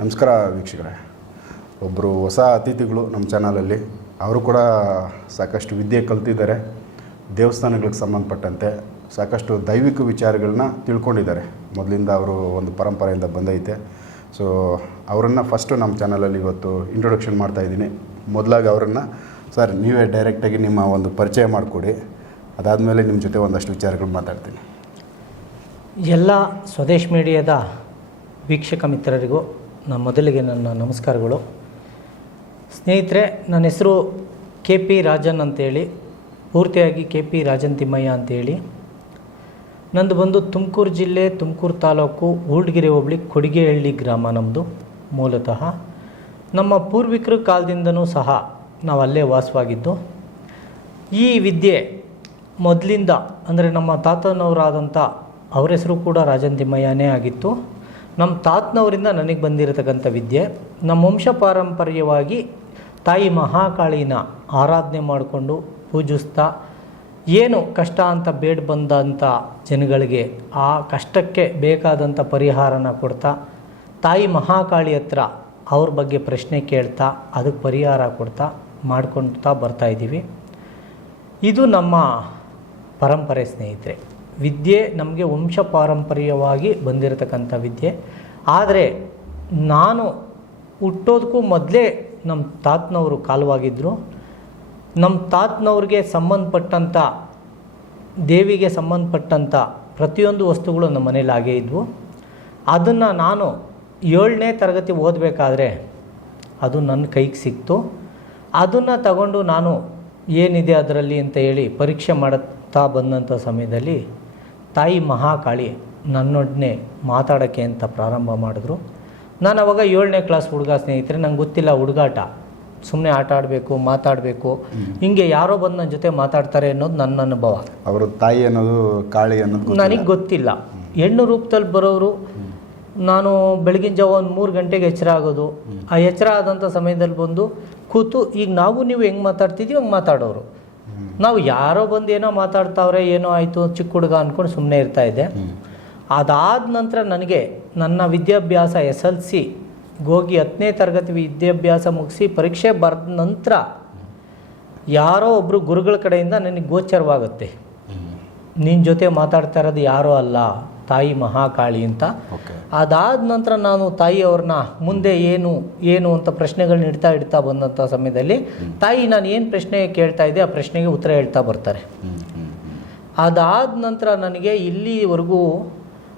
ನಮಸ್ಕಾರ ವೀಕ್ಷಕರೇ. ಒಬ್ಬರು ಹೊಸ ಅತಿಥಿಗಳು ನಮ್ಮ ಚಾನಲಲ್ಲಿ. ಅವರು ಕೂಡ ಸಾಕಷ್ಟು ವಿದ್ಯೆ ಕಲ್ತಿದ್ದಾರೆ. ದೇವಸ್ಥಾನಗಳಿಗೆ ಸಂಬಂಧಪಟ್ಟಂತೆ ಸಾಕಷ್ಟು ದೈವಿಕ ವಿಚಾರಗಳನ್ನ ತಿಳ್ಕೊಂಡಿದ್ದಾರೆ. ಮೊದಲಿಂದ ಅವರು ಒಂದು ಪರಂಪರೆಯಿಂದ ಬಂದೈತೆ. ಸೊ ಅವರನ್ನು ಫಸ್ಟು ನಮ್ಮ ಚಾನಲಲ್ಲಿ ಇವತ್ತು ಇಂಟ್ರೊಡಕ್ಷನ್ ಮಾಡ್ತಾ ಇದ್ದೀನಿ. ಮೊದಲಾಗಿ ಅವರನ್ನು, ಸರ್, ನೀವೇ ಡೈರೆಕ್ಟಾಗಿ ನಿಮ್ಮ ಒಂದು ಪರಿಚಯ ಮಾಡಿಕೊಡಿ. ಅದಾದಮೇಲೆ ನಿಮ್ಮ ಜೊತೆ ಒಂದಷ್ಟು ವಿಚಾರಗಳು ಮಾತಾಡ್ತೀನಿ. ಎಲ್ಲ ಸ್ವದೇಶ್ ಮೀಡಿಯಾದ ವೀಕ್ಷಕ ಮಿತ್ರರಿಗೂ ನಮ್ಮ ಮೊದಲಿಗೆ ನನ್ನ ನಮಸ್ಕಾರಗಳು. ಸ್ನೇಹಿತರೆ, ನನ್ನ ಹೆಸರು ಕೆ ಪಿ ರಾಜನ್ ಅಂತೇಳಿ. ಪೂರ್ತಿಯಾಗಿ ಕೆ ಪಿ ರಾಜನ್ ತಿಮ್ಮಯ್ಯ ಅಂತೇಳಿ. ನಂದು ಬಂದು ತುಮಕೂರು ಜಿಲ್ಲೆ, ತುಮಕೂರು ತಾಲೂಕು ಊರ್ಡ್ಗೆರೆ ಹೋಬಳಿ ಕೊಡಿಗೆಹಳ್ಳಿ ಗ್ರಾಮ ನಮ್ಮದು ಮೂಲತಃ. ನಮ್ಮ ಪೂರ್ವಿಕರ ಕಾಲದಿಂದನೂ ಸಹ ನಾವು ಅಲ್ಲೇ ವಾಸವಾಗಿದ್ದು, ಈ ವಿದ್ಯೆ ಮೊದಲಿಂದ, ಅಂದರೆ ನಮ್ಮ ತಾತನವರಾದಂಥ ಅವ್ರ ಹೆಸರು ಕೂಡ ರಾಜನ್ ತಿಮ್ಮಯ್ಯನೇ ಆಗಿತ್ತು. ನಮ್ಮ ತಾತನವರಿಂದ ನನಗೆ ಬಂದಿರತಕ್ಕಂಥ ವಿದ್ಯೆ, ನಮ್ಮ ವಂಶ ಪಾರಂಪರ್ಯವಾಗಿ ತಾಯಿ ಮಹಾಕಾಳಿನ ಆರಾಧನೆ ಮಾಡಿಕೊಂಡು ಪೂಜಿಸ್ತಾ, ಏನು ಕಷ್ಟ ಅಂತ ಬೇಡ ಬಂದಂಥ ಜನಗಳಿಗೆ ಆ ಕಷ್ಟಕ್ಕೆ ಬೇಕಾದಂಥ ಪರಿಹಾರನ ಕೊಡ್ತಾ, ತಾಯಿ ಮಹಾಕಾಳಿ ಹತ್ರ ಅವ್ರ ಬಗ್ಗೆ ಪ್ರಶ್ನೆ ಕೇಳ್ತಾ ಅದಕ್ಕೆ ಪರಿಹಾರ ಕೊಡ್ತಾ ಮಾಡ್ಕೊಳ್ತಾ ಬರ್ತಾಯಿದ್ದೀವಿ ಇದು ನಮ್ಮ ಪರಂಪರೆ ಸ್ನೇಹಿತರೆ. ವಿದ್ಯೆ ನಮಗೆ ವಂಶ ಪಾರಂಪರ್ಯವಾಗಿ ಬಂದಿರತಕ್ಕಂಥ ವಿದ್ಯೆ. ಆದರೆ ನಾನು ಹುಟ್ಟೋದಕ್ಕೂ ಮೊದಲೇ ನಮ್ಮ ತಾತನವರು ಕಾಲವಾಗಿದ್ದರು ನಮ್ಮ ತಾತನವ್ರಿಗೆ ಸಂಬಂಧಪಟ್ಟಂಥ ದೇವಿಗೆ ಸಂಬಂಧಪಟ್ಟಂಥ ಪ್ರತಿಯೊಂದು ವಸ್ತುಗಳು ನಮ್ಮ ಮನೇಲಿ ಆಗೇ ಇದ್ವು. ಅದನ್ನು ನಾನು ಏಳನೇ ತರಗತಿ ಓದಬೇಕಾದ್ರೆ ಅದು ನನ್ನ ಕೈಗೆ ಸಿಕ್ತು. ಅದನ್ನು ತಗೊಂಡು ನಾನು ಏನಿದೆ ಅದರಲ್ಲಿ ಅಂತ ಹೇಳಿ ಪರೀಕ್ಷೆ ಮಾಡುತ್ತಾ ಬಂದಂಥ ಸಮಯದಲ್ಲಿ ತಾಯಿ ಮಹಾಕಾಳಿ ನನ್ನೊಡನೆ ಮಾತಾಡೋಕ್ಕೆ ಅಂತ ಪ್ರಾರಂಭ ಮಾಡಿದ್ರು. ನಾನು ಅವಾಗ ಏಳನೇ ಕ್ಲಾಸ್ ಹುಡುಗ ಸ್ನೇಹಿತರೆ ನಂಗೆ ಗೊತ್ತಿಲ್ಲ ಹುಡುಗಾಟ. ಸುಮ್ಮನೆ ಆಟ ಆಡಬೇಕು ಮಾತಾಡಬೇಕು. ಹಿಂಗೆ ಯಾರೋ ಬಂದು ನನ್ನ ಜೊತೆ ಮಾತಾಡ್ತಾರೆ ಅನ್ನೋದು ನನ್ನ ಅನುಭವ. ಅವರು ತಾಯಿ ಅನ್ನೋದು ಕಾಳಿ ಅನ್ನೋದು ನನಗೆ ಗೊತ್ತಿಲ್ಲ. ಹೆಣ್ಣು ರೂಪದಲ್ಲಿ ಬರೋರು ನಾನು ಬೆಳಗಿನ ಜಾವ ಒಂದು ಮೂರು ಗಂಟೆಗೆ ಎಚ್ಚರ ಆಗೋದು. ಆ ಎಚ್ಚರ ಆದಂಥ ಸಮಯದಲ್ಲಿ ಬಂದು ಕೂತು ಈಗ ನಾವು ನೀವು ಹೆಂಗೆ ಮಾತಾಡ್ತಿದ್ದೀವಿ ಹಂಗೆ ಮಾತಾಡೋರು. ನಾವು ಯಾರೋ ಬಂದು ಏನೋ ಮಾತಾಡ್ತಾವ್ರೆ ಏನೋ ಆಯಿತು ಚಿಕ್ಕ ಹುಡುಗ ಅಂದ್ಕೊಂಡು ಸುಮ್ಮನೆ ಇರ್ತಾ ಇದ್ದೆ. ಅದಾದ ನಂತರ ನನಗೆ ನನ್ನ ವಿದ್ಯಾಭ್ಯಾಸ ಎಸ್ ಎಲ್ ಸಿ ಹೋಗಿ ಹತ್ತನೇ ತರಗತಿ ವಿದ್ಯಾಭ್ಯಾಸ ಮುಗಿಸಿ ಪರೀಕ್ಷೆ ಬರೆದ ನಂತರ ಯಾರೋ ಒಬ್ಬರು ಗುರುಗಳ ಕಡೆಯಿಂದ ನನಗೆ ಗೋಚರವಾಗುತ್ತೆ. ನಿನ್ನ ಜೊತೆ ಮಾತಾಡ್ತಾ ಇರೋದು ಯಾರೋ ಅಲ್ಲ. ತಾಯಿ ಮಹಾಕಾಳಿ ಅಂತ. ಅದಾದ ನಂತರ ನಾನು ತಾಯಿಯವ್ರನ್ನ ಮುಂದೆ ಏನು ಏನು ಅಂತ ಪ್ರಶ್ನೆಗಳನ್ನ ಇಡ್ತಾ ಇಡ್ತಾ ಬಂದಂಥ ಸಮಯದಲ್ಲಿ ತಾಯಿ ನಾನು ಏನು ಪ್ರಶ್ನೆ ಕೇಳ್ತಾ ಇದ್ದೆ ಆ ಪ್ರಶ್ನೆಗೆ ಉತ್ತರ ಹೇಳ್ತಾ ಬರ್ತಾರೆ. ಅದಾದ ನಂತರ ನನಗೆ ಇಲ್ಲಿವರೆಗೂ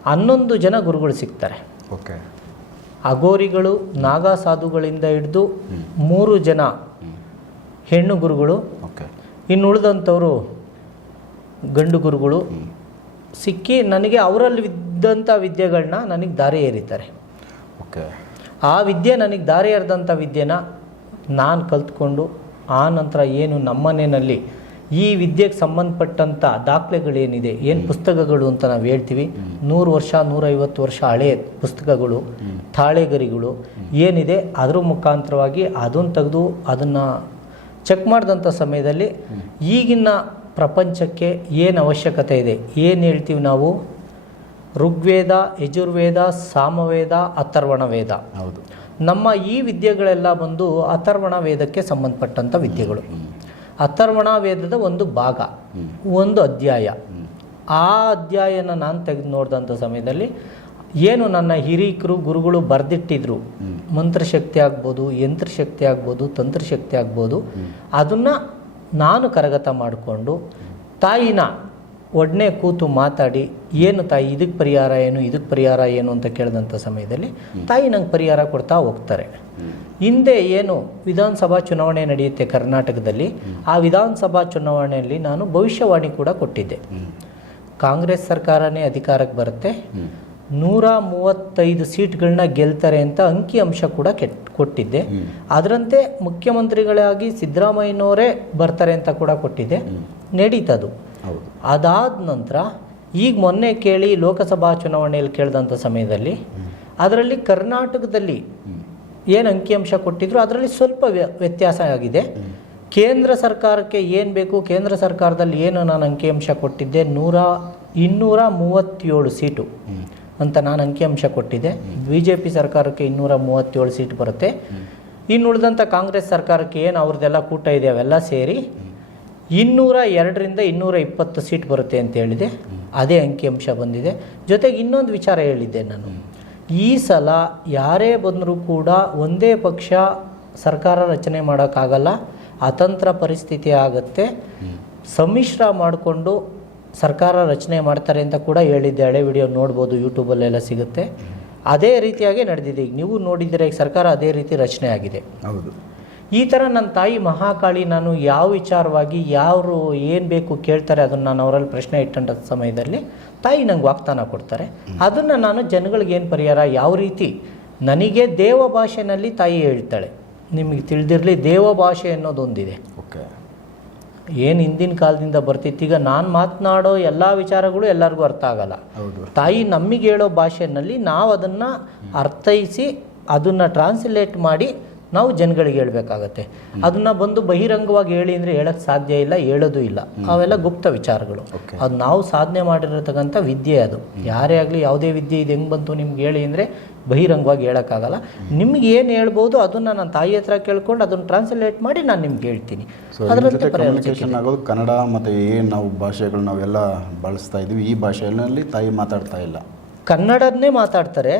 ಹನ್ನೊಂದು ಜನ ಗುರುಗಳು ಸಿಗ್ತಾರೆ. ಓಕೆ ಅಗೋರಿಗಳು ನಾಗಾ ಸಾಧುಗಳಿಂದ ಹಿಡಿದು ಮೂರು ಜನ ಹೆಣ್ಣು ಗುರುಗಳು. ಇನ್ನು ಉಳಿದಂಥವರು ಗಂಡು ಗುರುಗಳು. ಸಿಕ್ಕಿ ನನಗೆ ಅವರಲ್ಲಿ ಇದ್ದಂಥ ವಿದ್ಯೆಗಳನ್ನ ನನಗೆ ದಾರಿ ಏರಿತಾರೆ. ಓಕೆ ಆ ವಿದ್ಯೆ ನನಗೆ ದಾರಿ ಎರೆದಂಥ ವಿದ್ಯೆನ ನಾನು ಕಲ್ತ್ಕೊಂಡು ಆ ನಂತರ ಏನು ನಮ್ಮನೆಯಲ್ಲಿ ಈ ವಿದ್ಯೆಗೆ ಸಂಬಂಧಪಟ್ಟಂಥ ದಾಖಲೆಗಳೇನಿದೆ ಏನು ಪುಸ್ತಕಗಳು ಅಂತ ನಾವು ಹೇಳ್ತೀವಿ ನೂರು ವರ್ಷ ನೂರೈವತ್ತು ವರ್ಷ ಹಳೆ ಪುಸ್ತಕಗಳು ತಾಳೆಗರಿಗಳು ಏನಿದೆ ಅದ್ರ ಮುಖಾಂತರವಾಗಿ ಅದನ್ನು ತೆಗೆದು ಅದನ್ನು ಚೆಕ್ ಮಾಡಿದಂಥ ಸಮಯದಲ್ಲಿ ಈಗಿನ ಪ್ರಪಂಚಕ್ಕೆ ಏನು ಅವಶ್ಯಕತೆ ಇದೆ? ಏನು ಹೇಳ್ತೀವಿ ನಾವು? ಋಗ್ವೇದ ಯಜುರ್ವೇದ ಸಾಮವೇದ ಅಥರ್ವಣ ವೇದ ಹೌದು. ನಮ್ಮ ಈ ವಿದ್ಯೆಗಳೆಲ್ಲ ಬಂದು ಅಥರ್ವಣ ವೇದಕ್ಕೆ ಸಂಬಂಧಪಟ್ಟಂಥ ವಿದ್ಯೆಗಳು. ಅಥರ್ವಣ ವೇದದ ಒಂದು ಭಾಗ ಒಂದು ಅಧ್ಯಾಯ. ಆ ಅಧ್ಯಾಯನ ನಾನು ತೆಗೆದು ನೋಡಿದಂಥ ಸಮಯದಲ್ಲಿ ಏನು ನನ್ನ ಹಿರೀಕರು ಗುರುಗಳು ಬರೆದಿಟ್ಟಿದ್ರು? ಮಂತ್ರಶಕ್ತಿ ಆಗ್ಬೋದು ಯಂತ್ರಶಕ್ತಿ ಆಗ್ಬೋದು ತಂತ್ರಶಕ್ತಿ ಆಗ್ಬೋದು. ಅದನ್ನು ನಾನು ಕರಗತ ಮಾಡಿಕೊಂಡು ತಾಯಿನ ಒಡನೆ ಕೂತು ಮಾತಾಡಿ ಏನು ತಾಯಿ ಇದಕ್ಕೆ ಪರಿಹಾರ ಏನು ಇದಕ್ಕೆ ಪರಿಹಾರ ಏನು ಅಂತ ಕೇಳಿದಂಥ ಸಮಯದಲ್ಲಿ ತಾಯಿ ನಂಗೆ ಪರಿಹಾರ ಕೊಡ್ತಾ ಹೋಗ್ತಾರೆ. ಹಿಂದೆ ಏನು ವಿಧಾನಸಭಾ ಚುನಾವಣೆ ನಡೆಯುತ್ತೆ ಕರ್ನಾಟಕದಲ್ಲಿ ಆ ವಿಧಾನಸಭಾ ಚುನಾವಣೆಯಲ್ಲಿ ನಾನು ಭವಿಷ್ಯವಾಣಿ ಕೂಡ ಕೊಟ್ಟಿದ್ದೆ. ಕಾಂಗ್ರೆಸ್ ಸರ್ಕಾರನೇ ಅಧಿಕಾರಕ್ಕೆ ಬರುತ್ತೆ. ನೂರ ಮೂವತ್ತೈದು ಸೀಟ್ಗಳನ್ನ ಗೆಲ್ತಾರೆ ಅಂತ ಅಂಕಿ ಅಂಶ ಕೂಡ ಕೆಟ್ ಕೊಟ್ಟಿದ್ದೆ. ಅದರಂತೆ ಮುಖ್ಯಮಂತ್ರಿಗಳಾಗಿ ಸಿದ್ದರಾಮಯ್ಯನವರೇ ಬರ್ತಾರೆ ಅಂತ ಕೂಡ ಕೊಟ್ಟಿದ್ದೆ. ನಡೀತದು. ಅದಾದ ನಂತರ ಈಗ ಮೊನ್ನೆ ಕೇಳಿ ಲೋಕಸಭಾ ಚುನಾವಣೆಯಲ್ಲಿ ಕೇಳಿದಂಥ ಸಮಯದಲ್ಲಿ ಅದರಲ್ಲಿ ಕರ್ನಾಟಕದಲ್ಲಿ ಏನು ಅಂಕಿಅಂಶ ಕೊಟ್ಟಿದ್ರು ಅದರಲ್ಲಿ ಸ್ವಲ್ಪ ವ್ಯ- ವ್ಯತ್ಯಾಸ ಆಗಿದೆ. ಕೇಂದ್ರ ಸರ್ಕಾರಕ್ಕೆ ಏನು ಬೇಕು ಕೇಂದ್ರ ಸರ್ಕಾರದಲ್ಲಿ ಏನು ನಾನು ಅಂಕಿಅಂಶ ಕೊಟ್ಟಿದ್ದೆ? ನೂರ ಇನ್ನೂರ ಮೂವತ್ತೇಳು ಸೀಟು ಅಂತ ನಾನು ಅಂಕಿಅಂಶ ಕೊಟ್ಟಿದ್ದೆ. ಬಿ ಜೆ ಪಿ ಸರ್ಕಾರಕ್ಕೆ ಇನ್ನೂರ ಮೂವತ್ತೇಳು ಸೀಟ್ ಬರುತ್ತೆ. ಇನ್ನು ಉಳಿದಂಥ ಕಾಂಗ್ರೆಸ್ ಸರ್ಕಾರಕ್ಕೆ ಏನು ಅವ್ರದ್ದೆಲ್ಲ ಕೂಟ ಇದೆ ಅವೆಲ್ಲ ಸೇರಿ ಇನ್ನೂರ ಎರಡರಿಂದ ಇನ್ನೂರ ಇಪ್ಪತ್ತು ಸೀಟ್ ಬರುತ್ತೆ ಅಂತ ಹೇಳಿದೆ. ಅದೇ ಅಂಕಿಅಂಶ ಬಂದಿದೆ. ಜೊತೆಗೆ ಇನ್ನೊಂದು ವಿಚಾರ ಹೇಳಿದ್ದೆ ನಾನು. ಈ ಸಲ ಯಾರೇ ಬಂದರೂ ಕೂಡ ಒಂದೇ ಪಕ್ಷ ಸರ್ಕಾರ ರಚನೆ ಮಾಡೋಕ್ಕಾಗಲ್ಲ. ಅತಂತ್ರ ಪರಿಸ್ಥಿತಿ ಆಗುತ್ತೆ. ಸಮ್ಮಿಶ್ರ ಮಾಡಿಕೊಂಡು ಸರ್ಕಾರ ರಚನೆ ಮಾಡ್ತಾರೆ ಅಂತ ಕೂಡ ಹೇಳಿದ್ದೆ. ಹಳೆ ವಿಡಿಯೋ ನೋಡ್ಬೋದು ಯೂಟ್ಯೂಬಲ್ಲೆಲ್ಲ ಸಿಗುತ್ತೆ. ಅದೇ ರೀತಿಯಾಗಿ ನಡೆದಿದೆ. ಈಗ ನೀವು ನೋಡಿದರೆ ಈಗ ಸರ್ಕಾರ ಅದೇ ರೀತಿ ರಚನೆ ಆಗಿದೆ. ಹೌದು. ಈ ಥರ ನನ್ನ ತಾಯಿ ಮಹಾಕಾಳಿ ನಾನು ಯಾವ ವಿಚಾರವಾಗಿ ಯಾರು ಏನು ಬೇಕು ಕೇಳ್ತಾರೆ ಅದನ್ನು ನಾನು ಅವರಲ್ಲಿ ಪ್ರಶ್ನೆ ಇಟ್ಟಂಥ ಸಮಯದಲ್ಲಿ ತಾಯಿ ನಂಗೆ ವಾಗ್ದಾನ ಕೊಡ್ತಾರೆ. ಅದನ್ನು ನಾನು ಜನಗಳಿಗೆ ಏನು ಪರಿಹಾರ? ಯಾವ ರೀತಿ? ನನಗೆ ದೇವ ಭಾಷೆನಲ್ಲಿ ತಾಯಿ ಹೇಳ್ತಾಳೆ. ನಿಮಗೆ ತಿಳಿದಿರಲಿ ದೇವ ಭಾಷೆ ಅನ್ನೋದೊಂದಿದೆ. ಓಕೆ. ಏನು ಹಿಂದಿನ ಕಾಲದಿಂದ ಬರ್ತಿತ್ತು ಈಗ ನಾನು ಮಾತನಾಡೋ ಎಲ್ಲ ವಿಚಾರಗಳು ಎಲ್ಲರಿಗೂ ಅರ್ಥ ಆಗಲ್ಲ. ಹೌದು. ತಾಯಿ ನಮಗೆ ಹೇಳೋ ಭಾಷೆಯಲ್ಲಿ ನಾವು ಅದನ್ನು ಅರ್ಥೈಸಿ ಅದನ್ನು ಟ್ರಾನ್ಸ್ಲೇಟ್ ಮಾಡಿ ನಾವು ಜನಗಳಿಗೆ ಹೇಳಬೇಕಾಗತ್ತೆ. ಅದನ್ನ ಬಂದು ಬಹಿರಂಗವಾಗಿ ಹೇಳಿ ಅಂದರೆ ಹೇಳಕ್ ಸಾಧ್ಯ ಇಲ್ಲ ಹೇಳೋದು ಇಲ್ಲ. ಅವೆಲ್ಲ ಗುಪ್ತ ವಿಚಾರಗಳು. ಅದು ನಾವು ಸಾಧನೆ ಮಾಡಿರತಕ್ಕಂಥ ವಿದ್ಯೆ ಅದು. ಯಾರೇ ಆಗಲಿ ಯಾವುದೇ ವಿದ್ಯೆ ಇದು ಹೆಂಗೆ ಬಂತು ನಿಮ್ಗೆ ಹೇಳಿ ಅಂದರೆ ಬಹಿರಂಗವಾಗಿ ಹೇಳೋಕ್ಕಾಗಲ್ಲ. ನಿಮ್ಗೆ ಏನು ಹೇಳ್ಬೋದು ಅದನ್ನ ನಾನು ತಾಯಿ ಹತ್ರ ಕೇಳ್ಕೊಂಡು ಅದನ್ನು ಟ್ರಾನ್ಸ್ಲೇಟ್ ಮಾಡಿ ನಾನು ನಿಮ್ಗೆ ಹೇಳ್ತೀನಿ. ಅದರಂತೆ ಜೊತೆ ಕಮ್ಯುನಿಕೇಷನ್ ಆಗೋದು ಕನ್ನಡ ಮತ್ತು ಏನು ನಾವು ಭಾಷೆಗಳು ನಾವೆಲ್ಲ ಬಳಸ್ತಾ ಇದ್ದೀವಿ ಈ ಭಾಷೆಯಲ್ಲಿ ತಾಯಿ ಮಾತಾಡ್ತಾ ಇಲ್ಲ. ಕನ್ನಡನ್ನೇ ಮಾತಾಡ್ತಾರೆ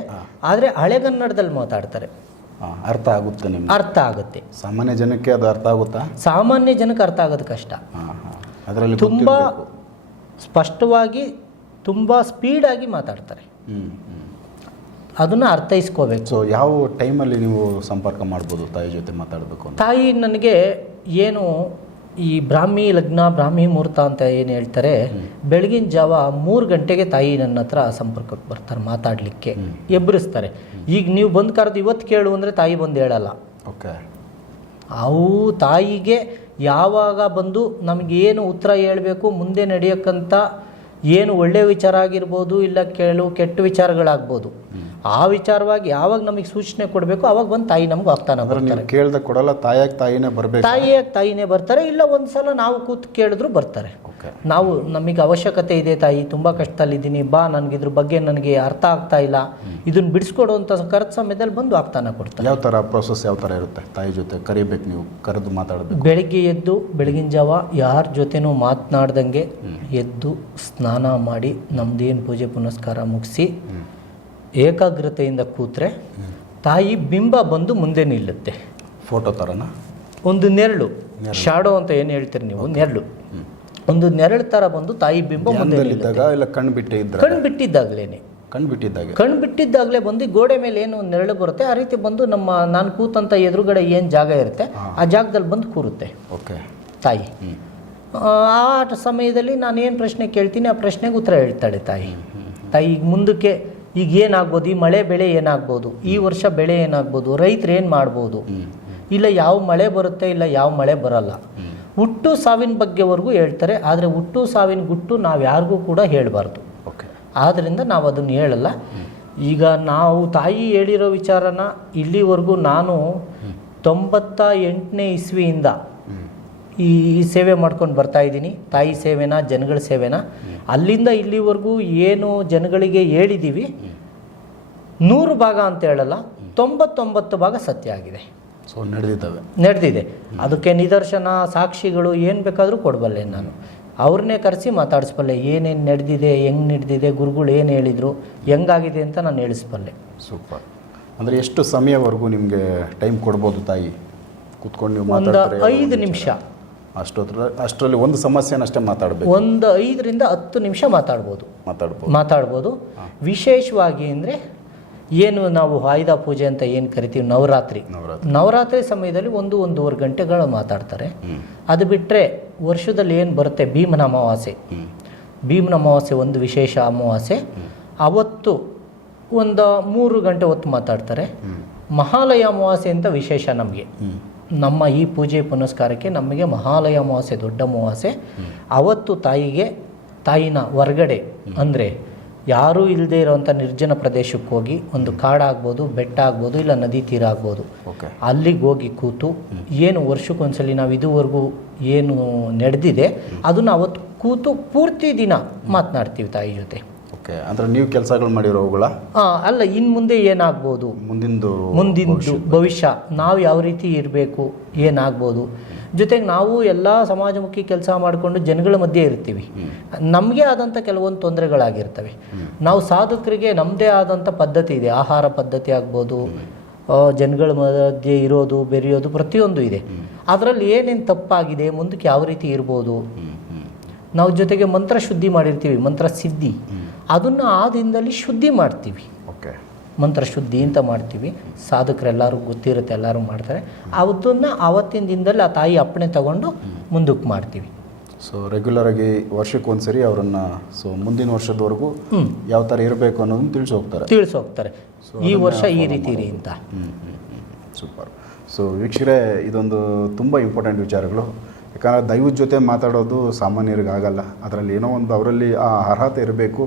ಆದರೆ ಹಳೆಗನ್ನಡದಲ್ಲಿ ಮಾತಾಡ್ತಾರೆ. ಅರ್ಥ ಆಗುತ್ತೆ ನಿಮ್ಗೆ? ಅರ್ಥ ಆಗುತ್ತೆ. ಸಾಮಾನ್ಯ ಜನಕ್ಕೆ ಅದು ಅರ್ಥ ಆಗುತ್ತಾ? ಸಾಮಾನ್ಯ ಜನಕ್ಕೆ ಅರ್ಥ ಆಗೋದು ಕಷ್ಟ. ಅದರಲ್ಲಿ ತುಂಬ ಸ್ಪಷ್ಟವಾಗಿ ತುಂಬ ಸ್ಪೀಡಾಗಿ ಮಾತಾಡ್ತಾರೆ. ಅದನ್ನು ಅರ್ಥೈಸ್ಕೋಬೇಕು. ಸೊ ಯಾವ ಟೈಮಲ್ಲಿ ನೀವು ಸಂಪರ್ಕ ಮಾಡ್ಬೋದು ತಾಯಿ ಜೊತೆ ಮಾತಾಡಬೇಕು ತಾಯಿ ನನಗೆ ಏನು ಈ ಬ್ರಾಹ್ಮಿ ಲಗ್ನ ಬ್ರಾಹ್ಮಿ ಮುಹೂರ್ತ ಅಂತ ಏನು ಹೇಳ್ತಾರೆ ಬೆಳಗಿನ ಜಾವ ಮೂರು ಗಂಟೆಗೆ ತಾಯಿ ನನ್ನ ಹತ್ರ ಸಂಪರ್ಕಕ್ಕೆ ಬರ್ತಾರೆ ಮಾತಾಡಲಿಕ್ಕೆ. ಎಬ್ಬರಿಸ್ತಾರೆ. ಈಗ ನೀವು ಬಂದು ಕರೆದು ಇವತ್ತು ಕೇಳು ಅಂದರೆ ತಾಯಿ ಬಂದು ಹೇಳಲ್ಲ. ಓಕೆ. ಅವು ತಾಯಿಗೆ ಯಾವಾಗ ಬಂದು ನಮಗೇನು ಉತ್ತರ ಹೇಳಬೇಕು ಮುಂದೆ ನಡೆಯಕ್ಕಂಥ ಏನು ಒಳ್ಳೆಯ ವಿಚಾರ ಆಗಿರ್ಬೋದು ಇಲ್ಲ ಕೇಳು ಕೆಟ್ಟ ವಿಚಾರಗಳಾಗ್ಬೋದು. ಆ ವಿಚಾರವಾಗಿ ಯಾವಾಗ ನಮಗೆ ಸೂಚನೆ ಕೊಡಬೇಕು ಅವಾಗ ಬಂದು ತಾಯಿ ನಮ್ಗೆ ಆಗ್ತಾನೆ ಬರ್ತಾರೆ. ಕೇಳ್ದೆ ಕೊಡಲ್ಲ ತಾಯಿಯಾಗಿ ತಾಯಿನೇ ಬರ್ಬೇಕು. ತಾಯಿಯಾಗಿ ತಾಯಿನೇ ಬರ್ತಾರೆ ಇಲ್ಲ ಒಂದು ಸಲ ನಾವು ಕೂತು ಕೇಳಿದ್ರು ಬರ್ತಾರೆ. ನಾವು ನಮಗೆ ಅವಶ್ಯಕತೆ ಇದೆ ತಾಯಿ ತುಂಬ ಕಷ್ಟದಲ್ಲಿದ್ದೀನಿ ಬಾ ನನಗೆ ಇದ್ರ ಬಗ್ಗೆ ನನಗೆ ಅರ್ಥ ಆಗ್ತಾ ಇಲ್ಲ. ಇದನ್ನ ಬಿಡಿಸ್ಕೊಡು ಅಂತ ಕರೆದ ಸಮಯದಲ್ಲಿ ಬಂದು ಆಗ್ತಾನೆ ಕೊಡ್ತಾರೆ. ಯಾವ ಥರ ಪ್ರೋಸೆಸ್ ಯಾವ ಥರ ಇರುತ್ತೆ? ತಾಯಿ ಜೊತೆ ಕರಿಬೇಕು ನೀವು ಕರೆದು ಮಾತಾಡಬೇಕು. ಬೆಳಿಗ್ಗೆ ಎದ್ದು ಬೆಳಗಿನ ಜಾವ ಯಾರ ಜೊತೆನೂ ಮಾತನಾಡ್ದಂಗೆ ಎದ್ದು ಸ್ನಾನ ಮಾಡಿ ನಮ್ದೇನು ಪೂಜೆ ಪುನಸ್ಕಾರ ಮುಗಿಸಿ ಏಕಾಗ್ರತೆಯಿಂದ ಕೂತ್ರೆ ತಾಯಿ ಬಿಂಬ ಬಂದು ಮುಂದೆ ನಿಲ್ಲುತ್ತೆ. ಫೋಟೋ ಥರನ ಒಂದು ನೆರಳು. ಶಾಡೋ ಅಂತ ಏನು ಹೇಳ್ತೀರಿ ನೀವು? ನೆರಳು. ಒಂದು ನೆರಳು ಥರ ಬಂದು ತಾಯಿ ಬಿಂಬ ಮುಂದೆ ಇಲ್ಲ ಕಣ್ಣು ಬಿಟ್ಟೆ ಇದ್ರೆ ಕಣ್ಣು ಬಿಟ್ಟಿದ್ದಾಗಲೇನೆ. ಕಣ್ಣು ಬಿಟ್ಟಿದ್ದಾಗ? ಕಣ್ಣು ಬಿಟ್ಟಿದ್ದಾಗಲೇ ಬಂದು ಗೋಡೆ ಮೇಲೆ ಏನು ಒಂದು ನೆರಳು ಬರುತ್ತೆ ಆ ರೀತಿ ಬಂದು ನಮ್ಮ ನಾನು ಕೂತಂತ ಎದುರುಗಡೆ ಏನು ಜಾಗ ಇರುತ್ತೆ ಆ ಜಾಗದಲ್ಲಿ ಬಂದು ಕೂರುತ್ತೆ. ಓಕೆ ತಾಯಿ. ಆ ಸಮಯದಲ್ಲಿ ನಾನು ಏನು ಪ್ರಶ್ನೆ ಕೇಳ್ತೀನಿ ಆ ಪ್ರಶ್ನೆಗೆ ಉತ್ತರ ಹೇಳ್ತಾಳೆ ತಾಯಿ. ತಾಯಿ ಮುಂದಕ್ಕೆ ಈಗ ಏನಾಗ್ಬೋದು? ಈ ಮಳೆ ಬೆಳೆ ಏನಾಗ್ಬೋದು? ಈ ವರ್ಷ ಬೆಳೆ ಏನಾಗ್ಬೋದು? ರೈತರು ಏನು ಮಾಡ್ಬೋದು? ಇಲ್ಲ ಯಾವ ಮಳೆ ಬರುತ್ತೆ ಇಲ್ಲ ಯಾವ ಮಳೆ ಬರಲ್ಲ. ಹುಟ್ಟು ಸಾವಿನ ಬಗ್ಗೆವರೆಗೂ ಹೇಳ್ತಾರೆ ಆದರೆ ಹುಟ್ಟು ಸಾವಿನ ಗುಟ್ಟು ನಾವು ಯಾರಿಗೂ ಕೂಡ ಹೇಳಬಾರ್ದು. ಓಕೆ. ಆದ್ದರಿಂದ ನಾವು ಅದನ್ನು ಹೇಳಲ್ಲ. ಈಗ ನಾವು ತಾಯಿ ಹೇಳಿರೋ ವಿಚಾರನ ಇಲ್ಲಿವರೆಗೂ ನಾನು ತೊಂಬತ್ತ ಎಂಟನೇ ಇಸ್ವಿಯಿಂದ ಈ ಈ ಸೇವೆ ಮಾಡ್ಕೊಂಡು ಬರ್ತಾ ಇದ್ದೀನಿ. ತಾಯಿ ಸೇವೆನ ಜನಗಳ ಸೇವೆನ. ಅಲ್ಲಿಂದ ಇಲ್ಲಿವರೆಗೂ ಏನು ಜನಗಳಿಗೆ ಹೇಳಿದ್ದೀವಿ ನೂರು ಭಾಗ ಅಂತ ಹೇಳಲ್ಲ ತೊಂಬತ್ತೊಂಬತ್ತು ಭಾಗ ಸತ್ಯ ಆಗಿದೆ. ಸೊ ನಡೆದಿದ್ದಾವೆ. ನಡೆದಿದೆ. ಅದಕ್ಕೆ ನಿದರ್ಶನ ಸಾಕ್ಷಿಗಳು ಏನು ಬೇಕಾದರೂ ಕೊಡಬಲ್ಲೆ ನಾನು. ಅವ್ರನ್ನೇ ಕರೆಸಿ ಮಾತಾಡಿಸ್ಬಲ್ಲೆ ಏನೇನು ನಡೆದಿದೆ ಹೆಂಗೆ ನಡೆದಿದೆ ಗುರುಗಳು ಏನು ಹೇಳಿದರು ಹೆಂಗಾಗಿದೆ ಅಂತ ನಾನು ಹೇಳಿಸ್ಬಲ್ಲೆ. ಸೂಪರ್. ಅಂದರೆ ಎಷ್ಟು ಸಮಯವರೆಗೂ ನಿಮಗೆ ಟೈಮ್ ಕೊಡ್ಬೋದು ತಾಯಿ? ಕೂತ್ಕೊಂಡು ನೀವು ಒಂದು ಮಾತಾಡ್ತಾರೆ ಐದು ನಿಮಿಷ. ಅಷ್ಟೊತ್ತರ ಅಷ್ಟರಲ್ಲಿ ಒಂದು ಸಮಸ್ಯೆನಷ್ಟೇ ಮಾತಾಡಬೇಕು. ಒಂದು ಐದರಿಂದ ಹತ್ತು ನಿಮಿಷ ಮಾತಾಡ್ಬೋದು. ಮಾತಾಡ್ಬೋದು. ಮಾತಾಡ್ಬೋದು. ವಿಶೇಷವಾಗಿ ಅಂದರೆ ಏನು ನಾವು ಆಯುಧ ಪೂಜೆ ಅಂತ ಏನು ಕರಿತೀವಿ? ನವರಾತ್ರಿ. ನವರಾತ್ರಿ. ಸಮಯದಲ್ಲಿ ಒಂದು ಒಂದೂವರೆ ಗಂಟೆಗಳು ಮಾತಾಡ್ತಾರೆ. ಅದು ಬಿಟ್ಟರೆ ವರ್ಷದಲ್ಲಿ ಏನು ಬರುತ್ತೆ? ಭೀಮನ ಅಮಾವಾಸ್ಯೆ. ಭೀಮನ ಅಮಾವಾಸ್ಯೆ ಒಂದು ವಿಶೇಷ ಅಮಾವಾಸ್ಯೆ. ಅವತ್ತು ಒಂದು ಮೂರು ಗಂಟೆ ಹೊತ್ತು ಮಾತಾಡ್ತಾರೆ. ಮಹಾಲಯ ಅಮಾವಾಸ್ಯೆ ಅಂತ ವಿಶೇಷ ನಮಗೆ. ನಮ್ಮ ಈ ಪೂಜೆ ಪುನಸ್ಕಾರಕ್ಕೆ ನಮಗೆ ಮಹಾಲಯ ಅಮಾವಾಸ್ಯೆ ದೊಡ್ಡ ಅಮಾವಾಸ್ಯೆ. ಅವತ್ತು ತಾಯಿಗೆ ತಾಯಿನ ಹೊರಗಡೆ ಅಂದರೆ ಯಾರೂ ಇಲ್ಲದೆ ಇರುವಂಥ ನಿರ್ಜನ ಪ್ರದೇಶಕ್ಕೆ ಹೋಗಿ ಒಂದು ಕಾಡಾಗ್ಬೋದು ಬೆಟ್ಟ ಆಗ್ಬೋದು ಇಲ್ಲ ನದಿ ತೀರ ಆಗ್ಬೋದು ಓಕೆ. ಅಲ್ಲಿಗೆ ಹೋಗಿ ಕೂತು ಏನು ವರ್ಷಕ್ಕೊಂದ್ಸಲಿ ನಾವು ಇದುವರೆಗೂ ಏನು ನಡೆದಿದೆ ಅದನ್ನು ಅವತ್ತು ಕೂತು ಪೂರ್ತಿ ದಿನ ಮಾತನಾಡ್ತೀವಿ ತಾಯಿ ಜೊತೆ. ಓಕೆ. ಅಂದರೆ ನೀವು ಕೆಲಸಗಳು ಮಾಡಿರೋವುಗಳ ಆ, ಅಲ್ಲ ಇನ್ನು ಮುಂದೆ ಏನಾಗ್ಬೋದು? ಮುಂದಿಂದು ಮುಂದಿಂದು ಭವಿಷ್ಯ. ನಾವು ಯಾವ ರೀತಿ ಇರಬೇಕು ಏನಾಗ್ಬೋದು? ಜೊತೆಗೆ ನಾವು ಎಲ್ಲ ಸಮಾಜಮುಖಿ ಕೆಲಸ ಮಾಡಿಕೊಂಡು ಜನಗಳ ಮಧ್ಯೆ ಇರ್ತೀವಿ. ನಮಗೆ ಆದಂಥ ಕೆಲವೊಂದು ತೊಂದರೆಗಳಾಗಿರ್ತವೆ. ನಾವು ಸಾಧಕರಿಗೆ ನಮ್ಮದೇ ಆದಂಥ ಪದ್ಧತಿ ಇದೆ. ಆಹಾರ ಪದ್ಧತಿ ಆಗ್ಬೋದು ಜನಗಳ ಮಧ್ಯೆ ಇರೋದು ಬೆರೆಯೋದು ಪ್ರತಿಯೊಂದು ಇದೆ. ಅದರಲ್ಲಿ ಏನೇನು ತಪ್ಪಾಗಿದೆ ಮುಂದಕ್ಕೆ ಯಾವ ರೀತಿ ಇರ್ಬೋದು? ನಾವು ಜೊತೆಗೆ ಮಂತ್ರ ಶುದ್ಧಿ ಮಾಡಿರ್ತೀವಿ ಮಂತ್ರ ಸಿದ್ಧಿ. ಅದನ್ನು ಆ ದಿನದಲ್ಲಿ ಶುದ್ಧಿ ಮಾಡ್ತೀವಿ. ಮಂತ್ರ ಶುದ್ಧಿ ಅಂತ ಮಾಡ್ತೀವಿ. ಸಾಧಕರೆಲ್ಲರೂ ಗೊತ್ತಿರುತ್ತೆ ಎಲ್ಲರೂ ಮಾಡ್ತಾರೆ. ಅದನ್ನು ಆವತ್ತಿನ ದಿನದಲ್ಲಿ ಆ ತಾಯಿ ಅಪ್ಪಣೆ ತಗೊಂಡು ಮುಂದಕ್ಕೆ ಮಾಡ್ತೀವಿ. ಸೊ ರೆಗ್ಯುಲರ್ ಆಗಿ ವರ್ಷಕ್ಕೆ ಒಂದ್ಸರಿ ಅವರನ್ನ ಸೊ ಮುಂದಿನ ವರ್ಷದವರೆಗೂ. ಯಾವ ಥರ ಇರಬೇಕು ಅನ್ನೋದನ್ನ ತಿಳಿಸಿ ಹೋಗ್ತಾರೆ. ತಿಳಿಸಿ ಹೋಗ್ತಾರೆ. ಈ ವರ್ಷ ಈ ರೀತಿ ಇರಿ ಅಂತ. ಸೂಪರ್ ಸೊ ವೀಕ್ಷಕರೇ ಇದೊಂದು ತುಂಬ ಇಂಪಾರ್ಟೆಂಟ್ ವಿಚಾರಗಳು. ಯಾಕಂದರೆ ದೈವದ ಜೊತೆ ಮಾತಾಡೋದು ಸಾಮಾನ್ಯರಿಗೆ ಆಗಲ್ಲ ಅದರಲ್ಲಿ ಏನೋ ಒಂದು ಅವರಲ್ಲಿ ಆ ಅರ್ಹತೆ ಇರಬೇಕು.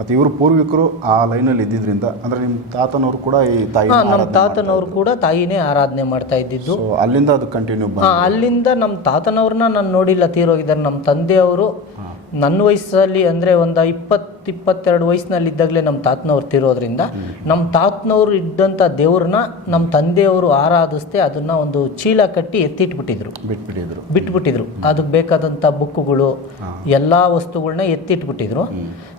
ಮತ್ತು ಇವರು ಪೂರ್ವಿಕರು ಆ ಲೈನಲ್ಲಿ ಇದ್ದಿದ್ರಿಂದ ಅಂದರೆ ನಿಮ್ಮ ತಾತನವರು ಕೂಡ ಈ ತಾಯಿ ಹಾಂ ನಮ್ಮ ತಾತನವರು ಕೂಡ ತಾಯಿನೇ ಆರಾಧನೆ ಮಾಡ್ತಾ ಇದ್ದಿದ್ದು. ಅಲ್ಲಿಂದ ಅದು ಕಂಟಿನ್ಯೂ ಅಲ್ಲಿಂದ ನಮ್ಮ ತಾತನವ್ರನ್ನ ನಾನು ನೋಡಿಲ್ಲ ತೀರೋಗಿದ್ದಾರೆ ನಮ್ಮ ತಂದೆಯವರು ನನ್ನ ವಯಸ್ಸಲ್ಲಿ ಅಂದರೆ ಒಂದು ಇಪ್ಪತ್ತು ಇಪ್ಪತ್ತೆರಡು ವಯಸ್ಸಿನಲ್ಲಿ ಇದ್ದಾಗಲೇ ನಮ್ಮ ತಾತನವ್ರು ತಿರೋದ್ರಿಂದ ನಮ್ಮ ತಾತನವ್ರು ಇದ್ದಂಥ ದೇವ್ರನ್ನ ನಮ್ಮ ತಂದೆಯವರು ಆರಾಧಿಸ್ದೆ ಅದನ್ನು ಒಂದು ಚೀಲ ಕಟ್ಟಿ ಎತ್ತಿಟ್ಬಿಟ್ಟಿದ್ರು. ಬಿಟ್ಬಿಟ್ಟಿದ್ರು. ಬಿಟ್ಬಿಟ್ಟಿದ್ರು. ಅದಕ್ಕೆ ಬೇಕಾದಂಥ ಬುಕ್ಕುಗಳು ಎಲ್ಲ ವಸ್ತುಗಳನ್ನ ಎತ್ತಿಟ್ಬಿಟ್ಟಿದ್ರು.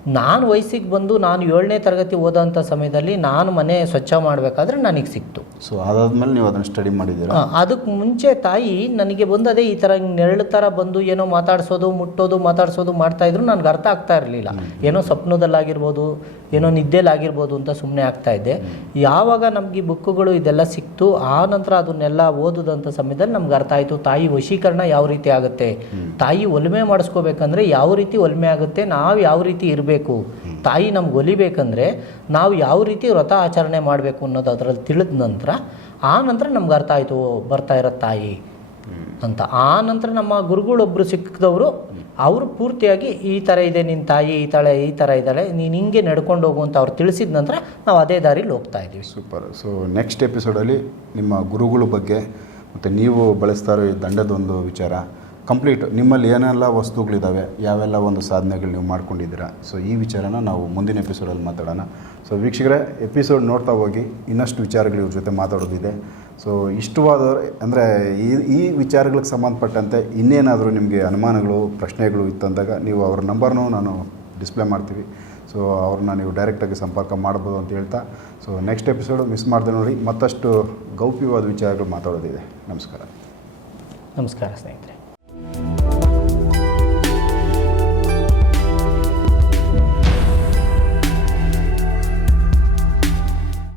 ನಾನು ವಯಸ್ಸಿಗೆ ಬಂದು ನಾನು ಏಳನೇ ತರಗತಿ ಓದೋಂಥ ಸಮಯದಲ್ಲಿ ನಾನು ಮನೆ ಸ್ವಚ್ಛ ಮಾಡಬೇಕಾದ್ರೆ ನನಗೆ ಸಿಕ್ತು. ಸೊ ಅದಾದ್ಮೇಲೆ ನೀವು ಅದನ್ನು ಸ್ಟಡಿ ಮಾಡಿದ್ದೀರಾ? ಅದಕ್ಕೆ ಮುಂಚೆ ತಾಯಿ ನನಗೆ ಬಂದದೇ ಈ ಥರ ನೆರಳು ಥರ ಬಂದು ಏನೋ ಮಾತಾಡಿಸೋದು ಮುಟ್ಟೋದು ಮಾತಾಡಿಸೋದು ಮಾಡ್ತಾ ಇದ್ರು ನನಗೆ ಅರ್ಥ ಆಗ್ತಾ ಇರಲಿಲ್ಲ. ಏನೋ ಸ್ವಪ್ನದಲ್ಲಾಗಿರ್ಬೋದು ಏನೋ ನಿದ್ದೆಲಾಗಿರ್ಬೋದು ಅಂತ ಸುಮ್ಮನೆ ಆಗ್ತಾ ಇದ್ದೆ. ಯಾವಾಗ ನಮಗೆ ಈ ಬುಕ್ಕುಗಳು ಇದೆಲ್ಲ ಸಿಕ್ತು ಆ ನಂತರ ಅದನ್ನೆಲ್ಲ ಓದೋದಂಥ ಸಮಯದಲ್ಲಿ ನಮ್ಗೆ ಅರ್ಥ ಆಯಿತು ತಾಯಿ ವಶೀಕರಣ ಯಾವ ರೀತಿ ಆಗುತ್ತೆ? ತಾಯಿ ಒಲಿಮೆ ಮಾಡಿಸ್ಕೋಬೇಕಂದ್ರೆ ಯಾವ ರೀತಿ ಒಲಿಮೆ ಆಗುತ್ತೆ ನಾವು ಯಾವ ರೀತಿ ಇರಬೇಕು? ತಾಯಿ ನಮ್ಗೆ ಒಲಿಬೇಕಂದ್ರೆ ನಾವು ಯಾವ ರೀತಿ ವ್ರತ ಆಚರಣೆ ಮಾಡಬೇಕು ಅನ್ನೋದು ಅದರಲ್ಲಿ ತಿಳಿದ ನಂತರ ಆ ನಂತರ ನಮ್ಗೆ ಅರ್ಥ ಆಯಿತು, ಬರ್ತಾ ಇರೋ ತಾಯಿ ಅಂತ. ಆ ನಂತರ ನಮ್ಮ ಗುರುಗಳೊಬ್ಬರು ಸಿಕ್ಕಿದವರು, ಅವರು ಪೂರ್ತಿಯಾಗಿ ಈ ಥರ ಇದೆ ನಿನ್ನ ತಾಯಿ, ಈ ಥರ ಈ ಥರ ಇದ್ದಾಳೆ, ನೀನು ಹಿಂಗೆ ನಡ್ಕೊಂಡು ಹೋಗು ಅಂತ ಅವ್ರು ತಿಳಿಸಿದ ನಂತರ ನಾವು ಅದೇ ದಾರಿಲಿ ಹೋಗ್ತಾ ಇದ್ದೀವಿ. ಸೂಪರ್. ಸೊ ನೆಕ್ಸ್ಟ್ ಎಪಿಸೋಡಲ್ಲಿ ನಿಮ್ಮ ಗುರುಗಳ ಬಗ್ಗೆ ಮತ್ತು ನೀವು ಬಳಸ್ತಾ ಇರೋ ಈ ದಂಡದೊಂದು ವಿಚಾರ ಕಂಪ್ಲೀಟ್ ನಿಮ್ಮಲ್ಲಿ ಏನೆಲ್ಲ ವಸ್ತುಗಳಿದ್ದಾವೆ ಯಾವೆಲ್ಲ ಒಂದು ಸಾಧನೆಗಳು ನೀವು ಮಾಡ್ಕೊಂಡಿದ್ದೀರಾ? ಸೊ ಈ ವಿಚಾರನ ನಾವು ಮುಂದಿನ ಎಪಿಸೋಡಲ್ಲಿ ಮಾತಾಡೋಣ. ಸೊ ವೀಕ್ಷಕರೇ ಎಪಿಸೋಡ್ ನೋಡ್ತಾ ಹೋಗಿ, ಇನ್ನಷ್ಟು ವಿಚಾರಗಳು ಇವ್ರ ಜೊತೆ ಮಾತಾಡೋದಿದೆ. ಸೊ ಇಷ್ಟವಾದ, ಅಂದರೆ ಈ ಈ ವಿಚಾರಗಳಿಗೆ ಸಂಬಂಧಪಟ್ಟಂತೆ ಇನ್ನೇನಾದರೂ ನಿಮಗೆ ಅನುಮಾನಗಳು, ಪ್ರಶ್ನೆಗಳು ಇತ್ತಂದಾಗ ನೀವು ಅವ್ರ ನಂಬರ್ನೂ ನಾನು ಡಿಸ್ಪ್ಲೇ ಮಾಡ್ತೀವಿ. ಸೊ ಅವ್ರನ್ನ ನೀವು ಡೈರೆಕ್ಟಾಗಿ ಸಂಪರ್ಕ ಮಾಡ್ಬೋದು ಅಂತ ಹೇಳ್ತಾ. ಸೊ ನೆಕ್ಸ್ಟ್ ಎಪಿಸೋಡು ಮಿಸ್ ಮಾಡಿದೆ ನೋಡಿ, ಮತ್ತಷ್ಟು ಗೌಪ್ಯವಾದ ವಿಚಾರಗಳು ಮಾತಾಡೋದಿದೆ. ನಮಸ್ಕಾರ. ನಮಸ್ಕಾರ ಸ್ನೇಹಿತರೆ.